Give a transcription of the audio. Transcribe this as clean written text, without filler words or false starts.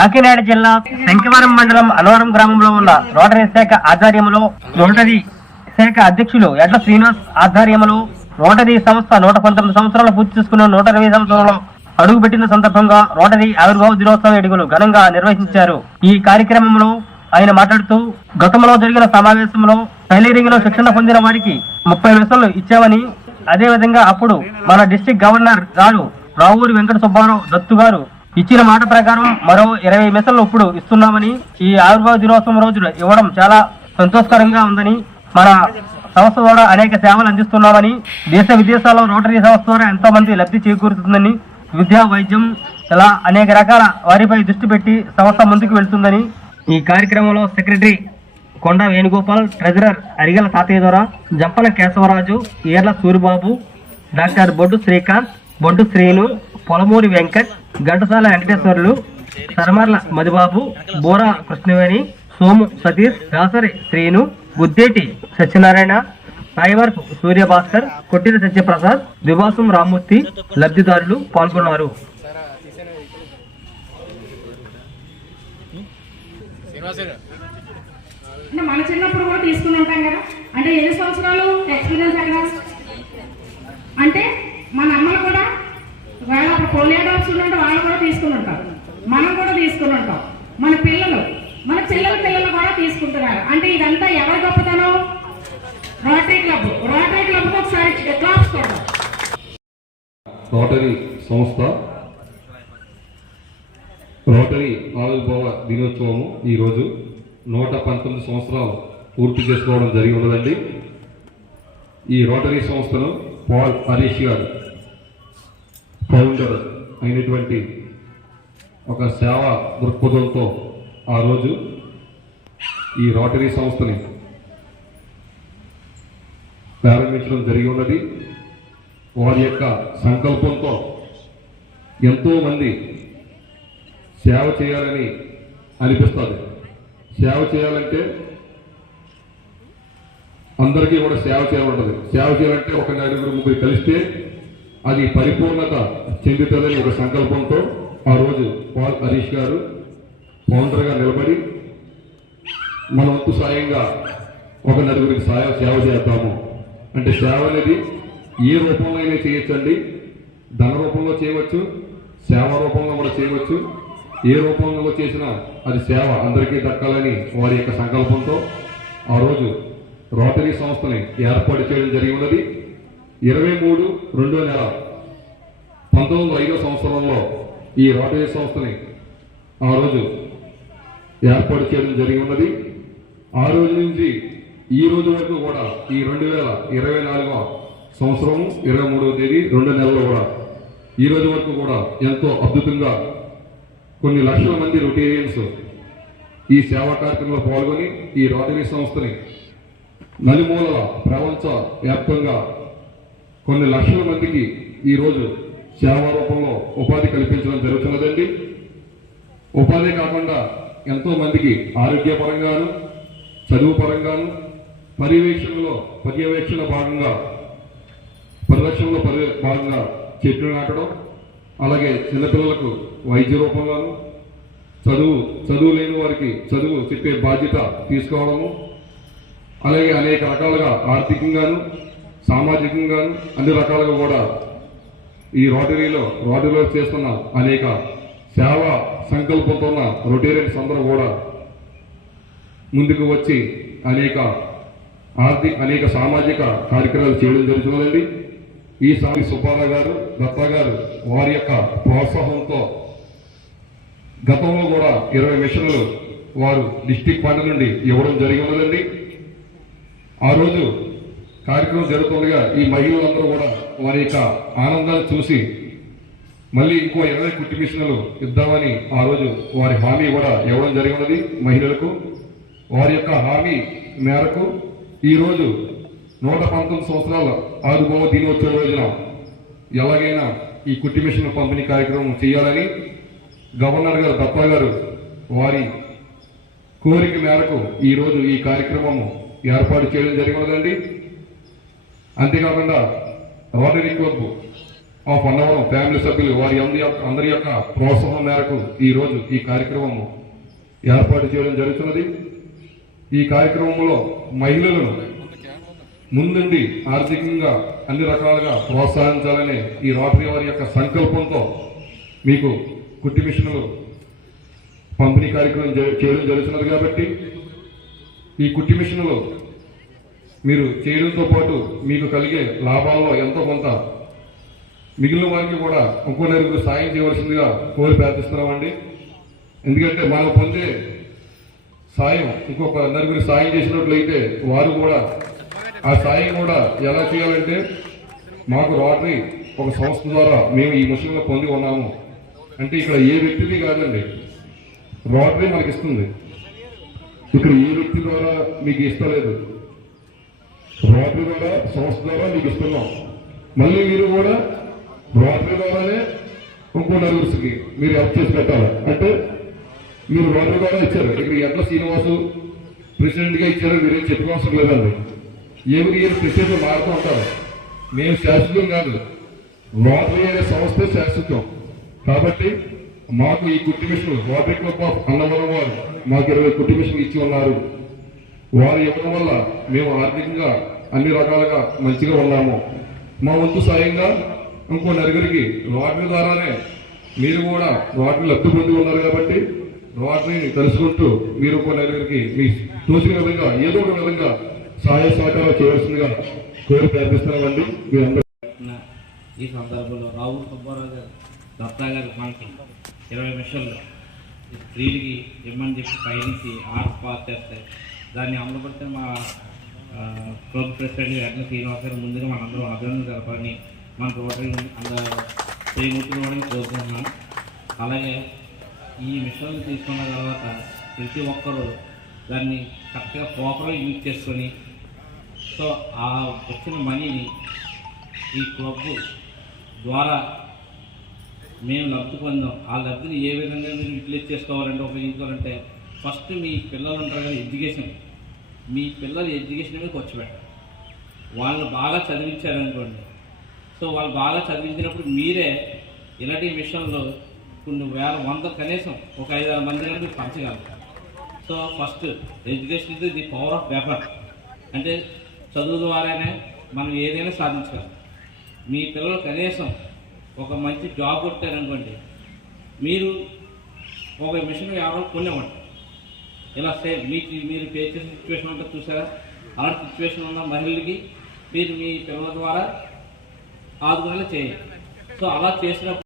కాకినాడ జిల్లా శంకవరం మండలం అనవరం గ్రామంలో ఉన్న రోటరీ శాఖ ఆధ్వర్యంలో రోటరీ శాఖ అధ్యక్షులు ఎడ్ల శ్రీనివాస్ ఆధ్వర్యంలో రోటరీ సంస్థ 119 సంవత్సరాలు పూర్తి చేసుకున్న 120 సంవత్సరంలో అడుగుపెట్టిన సందర్భంగా రోటరీ ఆవిర్భావ దినోత్సవ వేడుకలు ఘనంగా నిర్వహించారు. ఈ కార్యక్రమంలో ఆయన మాట్లాడుతూ గతంలో జరిగిన సమావేశంలో టైలరింగ్ లో శిక్షణ పొందిన వారికి 30 మెషన్లు ఇచ్చామని, అదేవిధంగా అప్పుడు మన డిస్ట్రిక్ట్ గవర్నర్ గారు రావూరి వెంకట సుబ్బారావు దత్తు గారు ఇచ్చిన మాట ప్రకారం మరో 20 మెషన్లు ఇప్పుడు ఇస్తున్నామని, ఈ ఆవిర్భావ దినోత్సవం రోజున ఇవ్వడం చాలా సంతోషకరంగా ఉందని, మన సంస్థ ద్వారా అనేక సేవలు అందిస్తున్నామని, దేశ విదేశాల్లో రోటరీ సంస్థ ద్వారా ఎంతో మంది లబ్ధి చేకూరుతుందని, విద్యా వైద్యం ఇలా అనేక రకాల వారిపై దృష్టి పెట్టి సంస్థ ముందుకు వెళ్తుందని ఈ కార్యక్రమంలో సెక్రటరీ కొండ వేణుగోపాల్, ట్రెజరర్ అరిగల తాతయ్య ద్వారా, జంపన కేశవరాజు, ఏర్ల సూరిబాబు, డాక్టర్ బొడ్డు శ్రీకాంత్, బొడ్డు శ్రీను, పొలమూరి వెంకట్, ఘంటసాల వెంకటేశ్వర్లు, సరమర్ల మధుబాబు, బోరా కృష్ణవేణి, సోము సతీష్, దాసరి శ్రీను, గుద్దేటి సత్యనారాయణ, రాయవరపు సూర్యభాస్కర్, కొట్టిన సత్యప్రసాద్, దివాసం రామ్మూర్తి లబ్ధిదారులు పాల్గొన్నారు. మన చిన్నప్పుడు కూడా తీసుకుని ఉంటాం కదా, అంటే ఎన్ని సంవత్సరాలు ఎక్స్పీరియన్స్ అక్కడ అంటే మన అమ్మలు కూడా వాళ్ళ పోలియో డ్రాప్స్ ఉంటే వాళ్ళు కూడా తీసుకుని ఉంటారు, మనం కూడా తీసుకుని ఉంటాం, మన పిల్లలు కూడా తీసుకుంటున్నారు. అంటే ఇదంతా ఎవరి గొప్పతనం? రోటరీ క్లబ్ ఒకసారి క్లాప్స్ కొడతాం. రోటరీ సంస్థ రోటరీ ఆవిర్భావ దినోత్సవము ఈరోజు 119 సంవత్సరాలు పూర్తి చేసుకోవడం జరిగి ఉన్నదండి. ఈ రోటరీ సంస్థను పాల్ హరీష్ గారు ఫౌండర్ అయినటువంటి ఒక సేవా దృక్పథంతో ఆ రోజు ఈ రోటరీ సంస్థని ప్రారంభించడం జరిగి ఉన్నది. వారి యొక్క సంకల్పంతో ఎంతోమంది సేవ చేయాలని అనిపిస్తుంది. సేవ చేయాలంటే అందరికీ కూడా సేవ చేయాలంటుంది. సేవ చేయాలంటే ఒక 4-3 కలిస్తే అది పరిపూర్ణత చెందుతుందని ఒక సంకల్పంతో ఆ రోజు పాల్ హరీష్ గారు ఫౌండర్గా నిలబడి మన వంతు సాయంగా ఒక 4 సేవ చేద్దాము అంటే, సేవ అనేది ఏ రూపంలో అయినా చేయొచ్చండి. ధన రూపంలో చేయవచ్చు, సేవ రూపంలో కూడా చేయవచ్చు. ఏ రూపంలో చేసినా అది సేవ అందరికీ దక్కాలని వారి యొక్క సంకల్పంతో ఆ రోజు రోటరీ సంస్థని ఏర్పాటు చేయడం జరిగి ఉన్నది. 23/2 నెల 1905వ సంవత్సరంలో ఈ రోటరీ సంస్థని ఆ రోజు ఏర్పాటు చేయడం జరిగి ఉన్నది. ఆ రోజు నుంచి ఈ రోజు వరకు కూడా ఈ 2024వ సంవత్సరం 23వ తేదీ 2 నెలల్లో కూడా ఈ రోజు వరకు కూడా ఎంతో అద్భుతంగా కొన్ని లక్షల మంది రొటేరియన్స్ ఈ సేవా కార్యక్రమంలో పాల్గొని ఈ రోటరీ సంస్థని నలుమూలల ప్రపంచ వ్యాప్తంగా కొన్ని లక్షల మందికి ఈరోజు సేవా రూపంలో ఉపాధి కల్పించడం జరుగుతున్నదండి. ఉపాధి కాకుండా ఎంతో మందికి ఆరోగ్యపరంగాను, చదువు పరంగాను, పర్యవేక్షణ భాగంగా పరిరక్షణలో భాగంగా చెట్లు నాటడం, అలాగే చిన్నపిల్లలకు వైద్య రూపంగాను, చదువు లేని వారికి చదువు చెప్పే బాధ్యత తీసుకోవడము, అలాగే అనేక రకాలుగా ఆర్థికంగాను, సామాజికంగాను అన్ని రకాలుగా కూడా ఈ రోటరీలో చేస్తున్న అనేక సేవా సంకల్పంతో ఉన్న రొటేరియన్స్ అందరూ కూడా ముందుకు వచ్చి అనేక సామాజిక కార్యక్రమాలు చేయడం జరుగుతున్నదండి. ఈసారి సుబ్బారావు గారు, దత్తా గారు వారి యొక్క ప్రోత్సాహంతో గతంలో కూడా 20 మిషన్లు వారు డిస్టిక్ ఫండ్ నుండి ఇవ్వడం జరిగి ఉన్నదండి. ఆ రోజు కార్యక్రమం జరుగుతుండగా ఈ మహిళలందరూ కూడా వారి యొక్క ఆనందాన్ని చూసి మళ్ళీ ఇంకో 20 కుట్టి మిషన్లు ఇద్దామని ఆ రోజు వారి హామీ కూడా ఇవ్వడం జరిగి ఉన్నది మహిళలకు. వారి యొక్క హామీ మేరకు ఈరోజు 119 సంవత్సరాల ఆవిర్భావ దినోత్సవ రోజున ఎలాగైనా ఈ కుట్టి మిషన్ పంపిణీ కార్యక్రమం చేయాలని గవర్నర్ గారు దత్తా గారు వారి కోరిక మేరకు ఈరోజు ఈ కార్యక్రమం ఏర్పాటు చేయడం జరిగినదండి. అంతేకాకుండా rotary Club of Annavaram family సభ్యులు వారి అందరి యొక్క ప్రోత్సాహం మేరకు ఈ రోజు ఈ కార్యక్రమం ఏర్పాటు చేయడం జరుగుతున్నది. ఈ కార్యక్రమంలో మహిళలను ముందుండి ఆర్థికంగా అన్ని రకాలుగా ప్రోత్సహించాలనే ఈ రోటరీ వారి యొక్క సంకల్పంతో మీకు కుట్టి మిషన్లు పంపిణీ కార్యక్రమం చేయడం జరుగుతున్నది. కాబట్టి ఈ కుట్టి మిషన్లు మీరు చేయడంతో పాటు మీకు కలిగే లాభాల్లో ఎంతో కొంత మిగిలిన వారికి కూడా ఇంకో నలుగురు సాయం చేయవలసిందిగా కోరి ప్రార్థిస్తున్నామండి. ఎందుకంటే మనం పొందే సాయం ఇంకొక నలుగురు సాయం చేసినట్లయితే వారు కూడా ఆ సాయం కూడా ఎలా చేయాలంటే, మాకు రోటరీ ఒక సంస్థ ద్వారా మేము ఈ మిషన్లో పొంది ఉన్నాము అంటే ఇక్కడ ఏ వ్యక్తిది కాదండి, రోటరీ మనకి ఇస్తుంది. ఇక్కడ ఏ వ్యక్తి ద్వారా మీకు ఇస్తలేదు, రోటరీ ద్వారా సంస్థ ద్వారా మీకు ఇస్తున్నాం. మళ్ళీ మీరు కూడా రోటరీ ద్వారానే ఇంకో నలుగురికి మీరు హెల్ప్ చేసి పెట్టాలి. అంటే మీరు రోటరీ ద్వారా ఇచ్చారు, ఇక్కడ ఎట్లా శ్రీనివాసు ప్రెసిడెంట్గా ఇచ్చారు, మీరేం చెప్పుకోవాల్సిన లేదండి. ఎవరి ఇయర్ ప్రెసిడెంట్ మారుతూ ఉంటారు. మేము శాశ్వతం కాదు, రోటరీ అనే సంస్థ శాశ్వతం. కాబట్టి మాకు ఈ కుట్టి machine Rotary Club of Annavaram వారు మాకు 20 కుట్టి మిషన్లు ఇచ్చి ఉన్నారు. వారు ఇవ్వడం వల్ల మేము ఆర్థికంగా అన్ని రకాలుగా మంచిగా ఉన్నాము. మా వంతు సాయంగా ఇంకో నలుగురికి రోటరీ ద్వారానే మీరు కూడా రోటరీ లబ్ధి పొంది ఉన్నారు. కాబట్టి రోటరీని తెలుసుకుంటూ మీరు ఇంకో నలుగురికి మీ తోచిన విధంగా ఏదో ఒక విధంగా సహాయ సహకారం చేయవలసిందిగా కోరి ప్రార్థిస్తున్నామండి. మీరందరూ ఈ సందర్భంలో రావుల సుబ్బారావు గారు దత్తా గారు మనకి 20 నిమిషాలు స్త్రీలకి ఇమ్మని చెప్పి పైనుంచి ఆర్ట్ పాస్ చేస్తాయి. దాన్ని అమలుపడితే మా క్లబ్ ప్రెసిడెంట్ వెంటనే శ్రీనివాస్ గారు ముందుగా మనందరూ అభినందన జరపాలని మన రోటరీ చేయమూర్తులు కూడా కోరుకుంటున్నాం. అలాగే ఈ మిషన్లు తీసుకున్న తర్వాత ప్రతి ఒక్కరూ దాన్ని కరెక్ట్గా ప్రాపర్గా యూజ్ చేసుకొని సో ఆ వచ్చిన మనీని ఈ క్లబ్ ద్వారా మేము లబ్ధి పొందాం. ఆ లబ్ధిని ఏ విధంగా మీరు యూటిలైజ్ చేసుకోవాలంటే ఉపయోగించుకోవాలంటే ఫస్ట్ మీ పిల్లలు ఉంటారు కదా, ఎడ్యుకేషన్, మీ పిల్లలు ఎడ్యుకేషన్ మీద ఖర్చు పెట్టాలి. వాళ్ళు బాగా చదివించారనుకోండి, సో వాళ్ళు బాగా చదివించినప్పుడు మీరే ఇలాంటి విషయంలో కొన్ని కనీసం ఒక 5-6 మంది కనుక మీరు పంచగలరు. సో ఫస్ట్ ఎడ్యుకేషన్ ఇది ది పవర్ ఆఫ్ వెపన్. అంటే చదువు ద్వారానే మనం ఏదైనా సాధించగలం. మీ పిల్లలు కనీసం ఒక మంచి జాబ్ కొట్టారనుకోండి, మీరు ఒక మిషన్ ఎవరో కొనేవ్వండి. ఇలా సేమ్ మీరు పే చేసే సిచ్యువేషన్ ఉంటుంది చూసారా, అలాంటి సిచ్యువేషన్ ఉన్న మహిళలకి మీరు మీ పిల్లల ద్వారా ఆదుకునేలా చేయండి. సో అలా చేసినప్పుడు